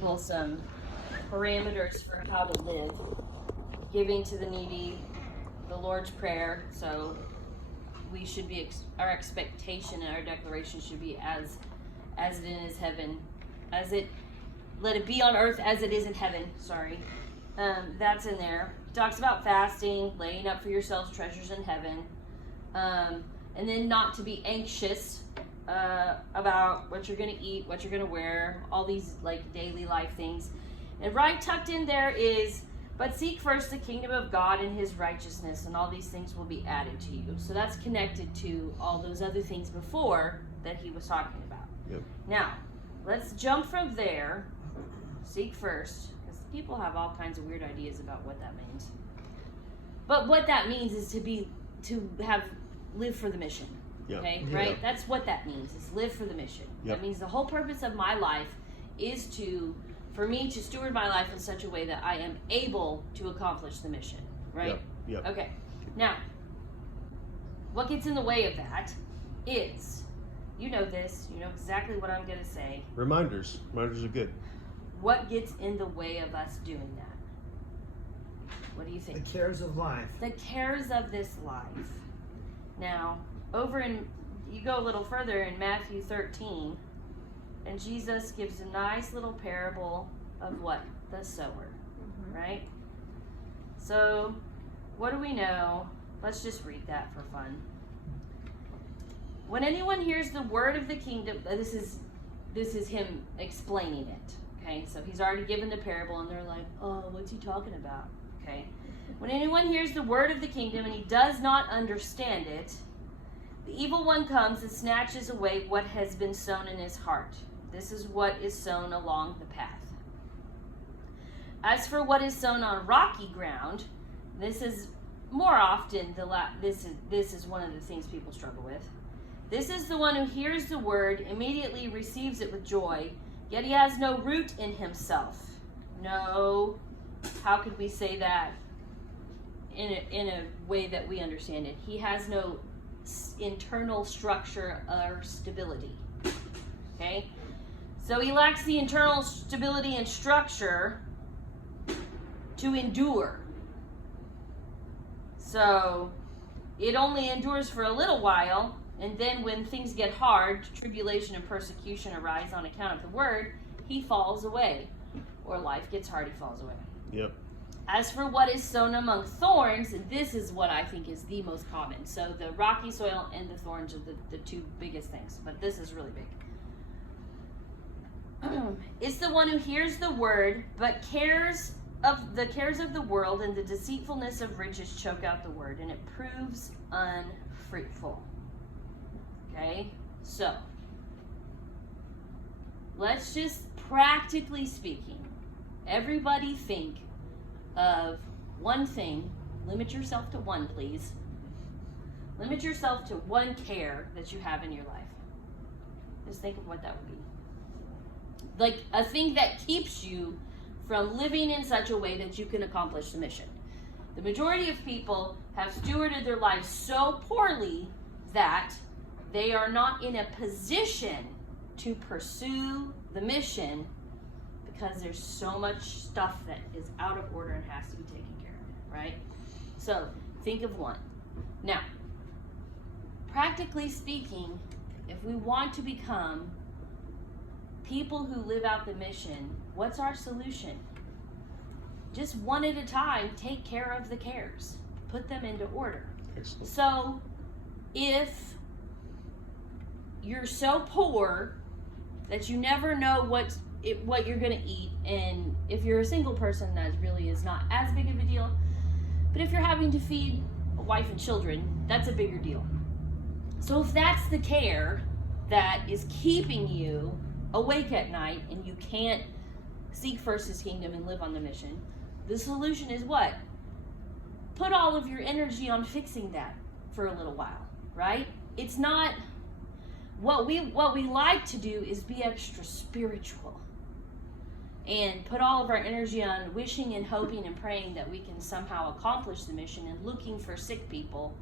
people some parameters for how to live. Giving to the needy, the Lord's Prayer. So we should be, our expectation and our declaration should be as it is heaven, let it be on earth as it is in heaven. That's in there. He talks about fasting, laying up for yourselves treasures in heaven, and then not to be anxious about what you're going to eat, what you're going to wear, all these like daily life things. And right tucked in there is, but seek first the kingdom of God and his righteousness, and all these things will be added to you. So that's connected to all those other things before that he was talking about. Yep. Now, let's jump from there. Seek first, because people have all kinds of weird ideas about what that means. But what that means is live for the mission. Yep. Okay, Yeah. right? That's what that means, is live for the mission. Yep. That means the whole purpose of my life is for me to steward my life in such a way that I am able to accomplish the mission, right? Yep. Okay. Now, what gets in the way of that is, you know this, you know exactly what I'm going to say. Reminders are good. What gets in the way of us doing that? What do you think? The cares of life. The cares of this life. Now, you go a little further in Matthew 13, and Jesus gives a nice little parable of what? The sower, right? So, what do we know? Let's just read that for fun. When anyone hears the word of the kingdom, this is him explaining it, okay? So he's already given the parable, and they're like, oh, what's he talking about? Okay? When anyone hears the word of the kingdom and he does not understand it, the evil one comes and snatches away what has been sown in his heart. This is what is sown along the path. As for what is sown on rocky ground, this is more often this is one of the things people struggle with. This is the one who hears the word, immediately receives it with joy, yet he has no root in himself. No, how could we say that in a way that we understand it? He has no internal structure or stability. Okay? So he lacks the internal stability and structure to endure. So it only endures for a little while, and then when things get hard, tribulation and persecution arise on account of the word, he falls away. Or life gets hard, he falls away. Yep. As for what is sown among thorns, and this is what I think is the most common. So the rocky soil and the thorns are the two biggest things, but this is really big. It's the one who hears the word, but cares of the world and the deceitfulness of riches choke out the word, and it proves unfruitful. Okay? So, let's just, practically speaking, everybody think of one thing. Limit yourself to one, please. Limit yourself to one care that you have in your life. Just think of what that would be. Like a thing that keeps you from living in such a way that you can accomplish the mission. The majority of people have stewarded their lives so poorly that they are not in a position to pursue the mission because there's so much stuff that is out of order and has to be taken care of, right? So think of one. Now, practically speaking, if we want to become people who live out the mission, what's our solution? Just one at a time, take care of the cares. Put them into order. Excellent. So, if you're so poor that you never know what you're going to eat, and if you're a single person, that really is not as big of a deal. But if you're having to feed a wife and children, that's a bigger deal. So if that's the care that is keeping you awake at night and you can't seek first his kingdom and live on the mission, the solution is what? Put all of your energy on fixing that for a little while, right? It's not what we like to do is be extra spiritual and put all of our energy on wishing and hoping and praying that we can somehow accomplish the mission and looking for sick people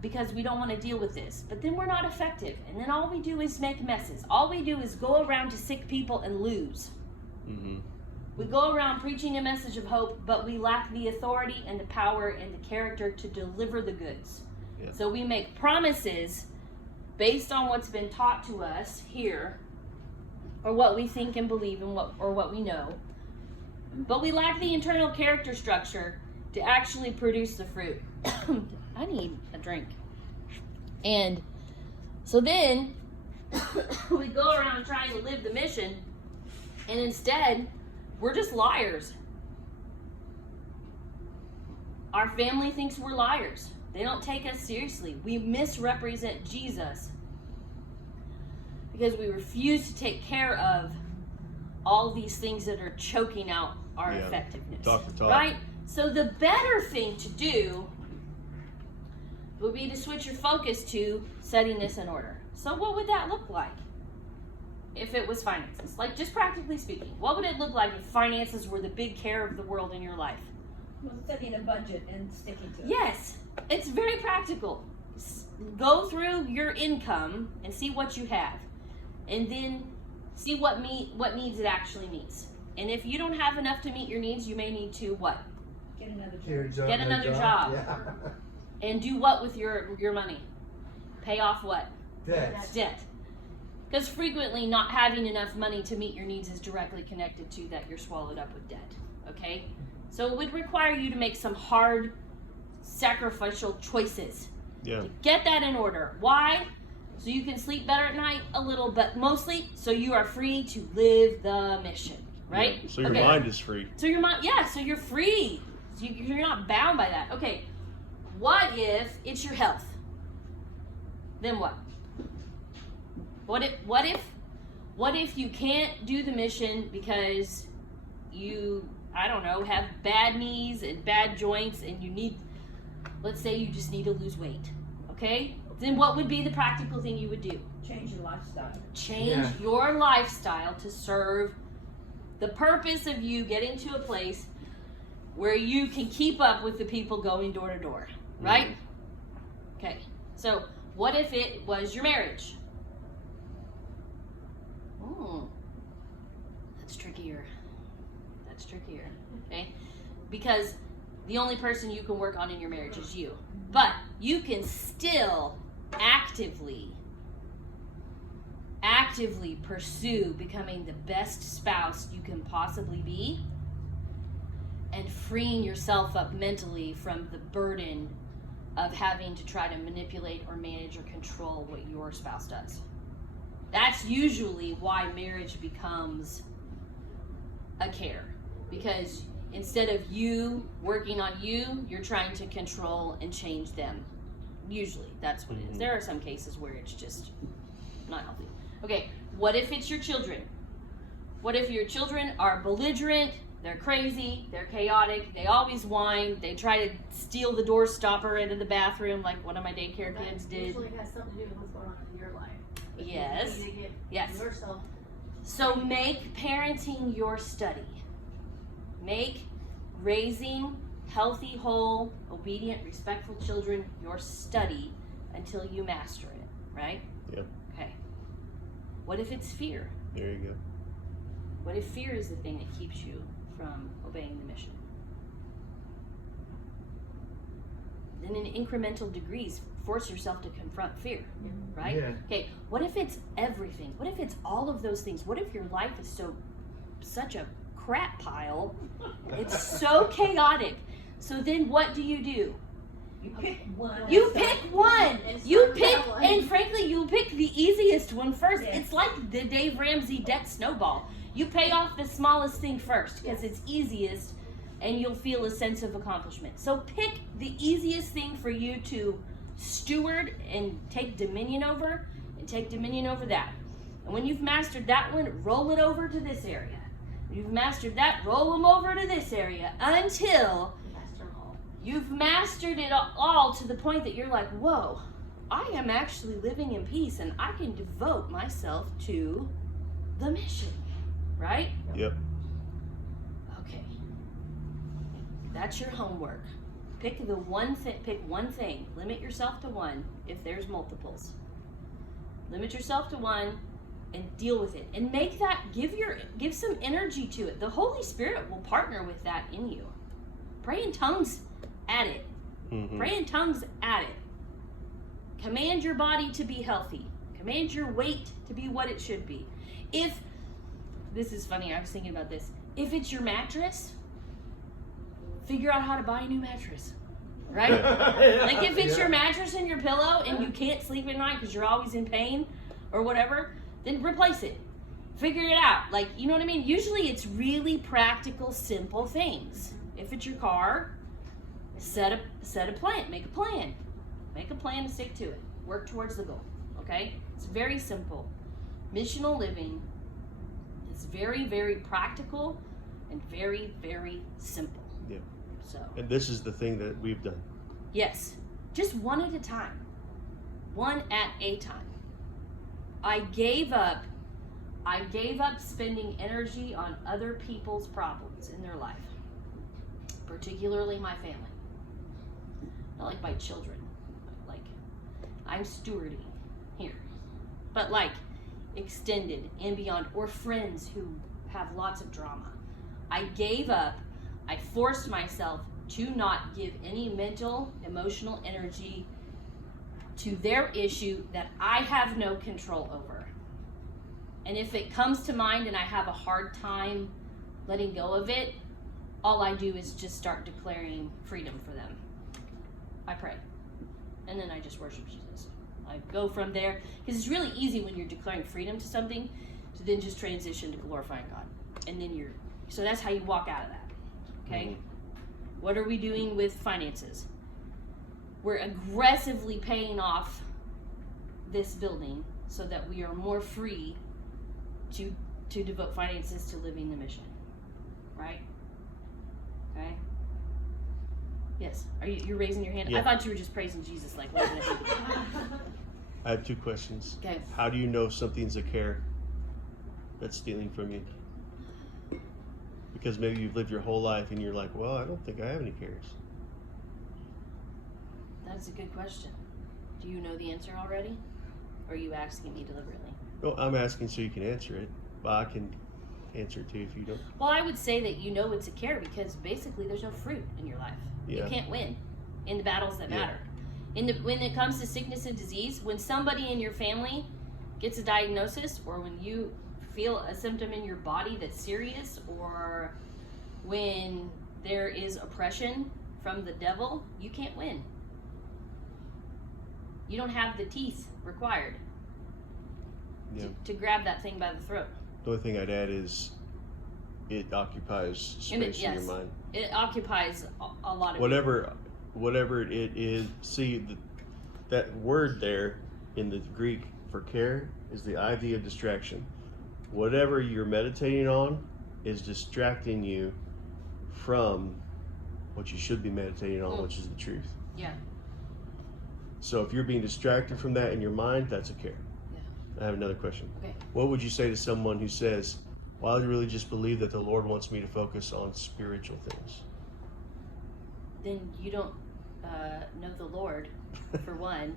because we don't want to deal with this. But then we're not effective, and then all we do is make messes. All we do is go around to sick people and lose. Mm-hmm. We go around preaching a message of hope, but we lack the authority and the power and the character to deliver the goods. Yeah. So we make promises based on what's been taught to us here, or what we think and believe and what we know. But we lack the internal character structure to actually produce the fruit. I need a drink. And so then we go around trying to live the mission, and instead we're just liars. Our family thinks we're liars. They don't take us seriously. We misrepresent Jesus because we refuse to take care of all these things that are choking out our effectiveness. Talk the talk. Right? So the better thing to do would be to switch your focus to setting this in order. So what would that look like if it was finances? Like, just practically speaking, what would it look like if finances were the big care of the world in your life? Well, setting a budget and sticking to it. Yes, it's very practical. Go through your income and see what you have, and then see what needs it actually meets. And if you don't have enough to meet your needs, you may need to what? Get another job. Get another job. Yeah. And do what with your money? Pay off what? Debt. Because frequently not having enough money to meet your needs is directly connected to that you're swallowed up with debt. Okay? So it would require you to make some hard, sacrificial choices. Yeah. To get that in order. Why? So you can sleep better at night a little, but mostly so you are free to live the mission. Right? Yeah. So your Okay. mind is free. So your mind, yeah, so you're free. So you're not bound by that. Okay, what if it's your health? Then what? What if you can't do the mission because you, I don't know, have bad knees and bad joints and you need, let's say you just need to lose weight, okay? Then what would be the practical thing you would do? Change your lifestyle. Change your lifestyle to serve the purpose of you getting to a place where you can keep up with the people going door to door, right? Okay, so what if it was your marriage? That's trickier. Okay? Because the only person you can work on in your marriage is you. But you can still actively pursue becoming the best spouse you can possibly be and freeing yourself up mentally from the burden of having to try to manipulate or manage or control what your spouse does. That's usually why marriage becomes a care, because instead of you working on you, you're trying to control and change them. Usually, that's what it is. There are some cases where it's just not healthy. Okay, what if it's your children? What if your children are belligerent, they're crazy, they're chaotic, they always whine, they try to steal the door stopper into the bathroom like one of my daycare kids did. Usually has something to do with what's going on in your life. Yes. You need to get Yes. yourself. So make parenting your study. Make raising healthy, whole, obedient, respectful children your study until you master it, right? Yeah. Okay. What if it's fear? There you go. What if fear is the thing that keeps you from obeying the mission? Then in incremental degrees, force yourself to confront fear, right? Yeah. Okay, what if it's everything? What if it's all of those things? What if your life is such a crap pile? It's so chaotic. So then what do? You pick one. You pick one. And You start pick, that one. and frankly, you pick the easiest one first. Yes. It's like the Dave Ramsey debt snowball. You pay off the smallest thing first because it's easiest and you'll feel a sense of accomplishment. So pick the easiest thing for you to steward and take dominion over, and take dominion over that. And when you've mastered that one, roll it over to this area. When you've mastered that, roll them over to this area until Master them all. you've mastered it all to the point that you're like, whoa, I am actually living in peace and I can devote myself to the mission, right? Yep. Okay. That's your homework. Pick one thing. Limit yourself to one if there's multiples. Limit yourself to one and deal with it. And give some energy to it. The Holy Spirit will partner with that in you. Pray in tongues at it. Mm-hmm. Pray in tongues at it. Command your body to be healthy. Command your weight to be what it should be. This is funny, I was thinking about this. If it's your mattress, figure out how to buy a new mattress. Right? Like if it's your mattress and your pillow and you can't sleep at night because you're always in pain or whatever, then replace it. Figure it out. Like, you know what I mean? Usually it's really practical, simple things. If it's your car, set a plan. Make a plan. Make a plan and stick to it. Work towards the goal. Okay? It's very simple. Missional living is very, very practical and very, very simple. Yeah. So. And this is the thing that we've done. Yes. Just one at a time. One at a time. I gave up spending energy on other people's problems in their life. Particularly my family. Not like my children. Like, I'm stewarding here. But like, extended and beyond. Or friends who have lots of drama. I gave up. I forced myself to not give any mental, emotional energy to their issue that I have no control over. And if it comes to mind and I have a hard time letting go of it, all I do is just start declaring freedom for them. I pray. And then I just worship Jesus. I go from there. Because it's really easy when you're declaring freedom to something to then just transition to glorifying God. And then so that's how you walk out of that. Okay? Mm-hmm. What are we doing with finances? We're aggressively paying off this building so that we are more free to devote finances to living the mission. Right? Okay? Yes. You're raising your hand? Yeah. I thought you were just praising Jesus like what I have two questions. Okay. How do you know something's a care that's stealing from you? Because maybe you've lived your whole life and you're like, well, I don't think I have any cares. That's a good question. Do you know the answer already? Or are you asking me deliberately? No, I'm asking so you can answer it. But I can answer it too if you don't. Well, I would say that you know it's a care because basically there's no fruit in your life. Yeah. You can't win in the battles that matter. When it comes to sickness and disease, when somebody in your family gets a diagnosis or when you feel a symptom in your body that's serious or when there is oppression from the devil, you can't win. You don't have the teeth required to grab that thing by the throat. The only thing I'd add is it occupies space in your mind. It occupies a lot of whatever it is. See, that word there in the Greek for care is the idea of distraction. Whatever you're meditating on is distracting you from what you should be meditating on, which is the truth. Yeah. So if you're being distracted from that in your mind, that's a care. Yeah. I have another question. Okay. What would you say to someone who says, well, I really just believe that the Lord wants me to focus on spiritual things? Then you don't know the Lord, for one,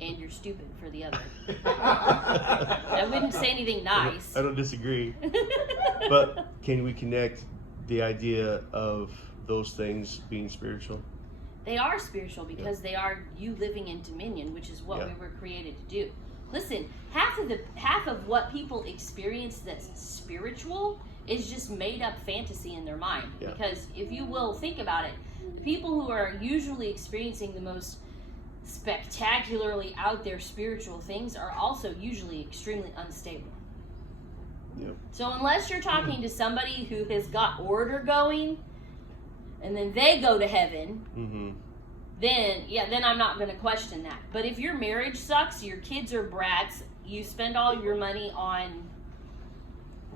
and you're stupid for the other. I wouldn't say anything nice. I don't disagree. But can we connect the idea of those things being spiritual? They are spiritual because they are you living in dominion, which is what we were created to do. Listen, half of what people experience that's spiritual is just made up fantasy in their mind. Yeah. Because if you will think about it, the people who are usually experiencing the most spectacularly out there spiritual things are also usually extremely unstable. Yep. So unless you're talking to somebody who has got order going and then they go to heaven, then I'm not going to question that. But if your marriage sucks, your kids are brats, you spend all your money on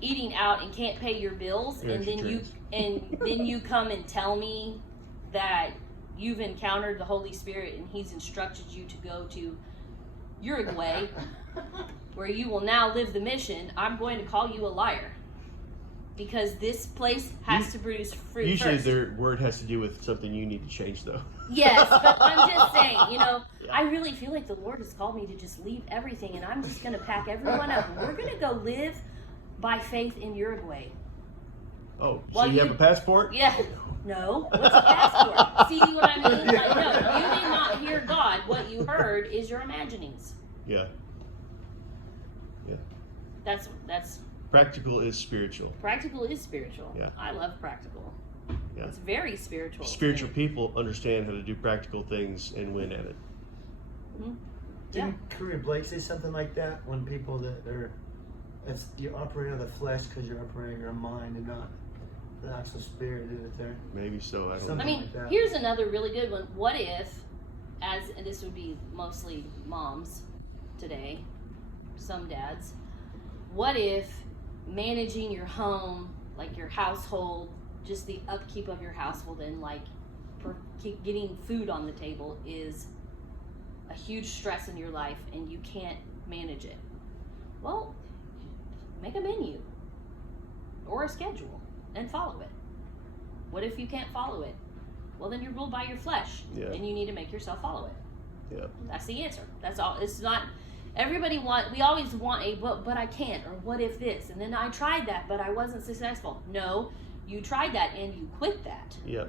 eating out and can't pay your bills, and then you come and tell me that you've encountered the Holy Spirit and He's instructed you to go to Uruguay, where you will now live the mission, I'm going to call you a liar. because this place has to produce fruit Usually first. their word has to do with something you need to change, though. Yes, but I'm just saying, you know, Yeah. I really feel like the Lord has called me to just leave everything, and I'm just going to pack everyone up. We're going to go live by faith in Uruguay. Oh, Well, so you have a passport? Yeah. No. What's a passport? See what I mean? Like, no, you did not hear God. What you heard is your imaginings. Yeah. That's Practical is spiritual. practical is spiritual. Yeah. I love practical. Yeah. It's very spiritual. Spiritual people understand how to do practical things and win at it. Yeah. Didn't Curry Blake say something like that? When people that are, if you operate out of the flesh because you're operating your mind and not the actual spirit, is it there? Maybe so. I don't Some- know. I mean, like that. here's another really good one. What if, and this would be mostly moms today, some dads, what if managing your home, like your household, just the upkeep of your household and like getting food on the table is a huge stress in your life and you can't manage it? Well, make a menu or a schedule and follow it. What if you can't follow it? Well, then you're ruled by your flesh, Yeah. and you need to make yourself follow it. Yeah. That's the answer. That's all. It's not. We always want a but I can't, or what if this, and then I tried that but I wasn't successful. No, you tried that and you quit that Yeah.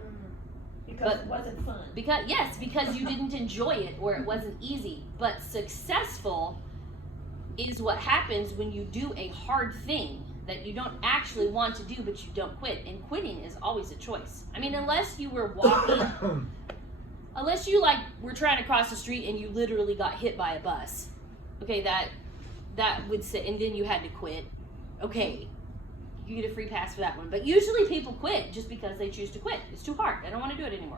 Because But- it wasn't fun. because you didn't enjoy it or it wasn't easy. But successful is what happens when you do a hard thing that you don't actually want to do, but you don't quit. And quitting is always a choice. I mean, unless you were walking, unless you like were trying to cross the street and you literally got hit by a bus. Okay, that would sit, and then you had to quit. Okay, you get a free pass for that one. But usually people quit just because they choose to quit. It's too hard. They don't want to do it anymore.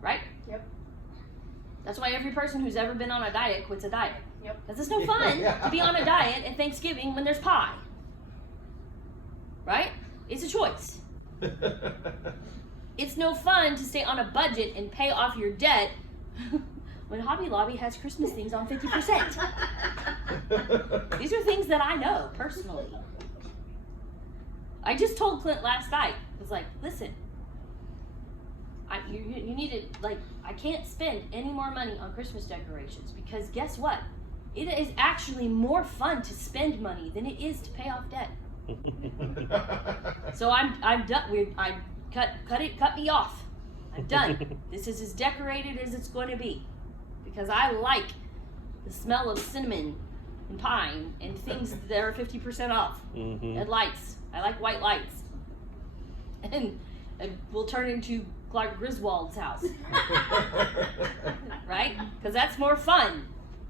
Right? Yep. That's why every person who's ever been on a diet quits a diet. Yep. Because it's no fun to be on a diet at Thanksgiving when there's pie. Right? It's a choice. It's no fun to stay on a budget and pay off your debt when Hobby Lobby has Christmas things on 50%. These are things that I know personally. I just told Clint last night, I was like, listen, you need to, like, I can't spend any more money on Christmas decorations because guess what? It is actually more fun to spend money than it is to pay off debt. So I'm done. Cut me off. I'm done. This is as decorated as it's going to be because I like the smell of cinnamon and pine and things that are 50% off and lights. I like white lights, and we'll turn into Clark Griswold's house, right? Because that's more fun.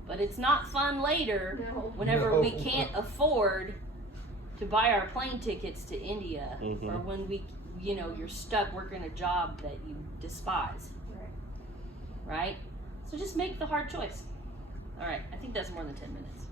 But it's not fun later No. whenever we can't afford to buy our plane tickets to India or when you're stuck working a job that you despise, Right. right? So just make the hard choice. All right, I think that's more than 10 minutes.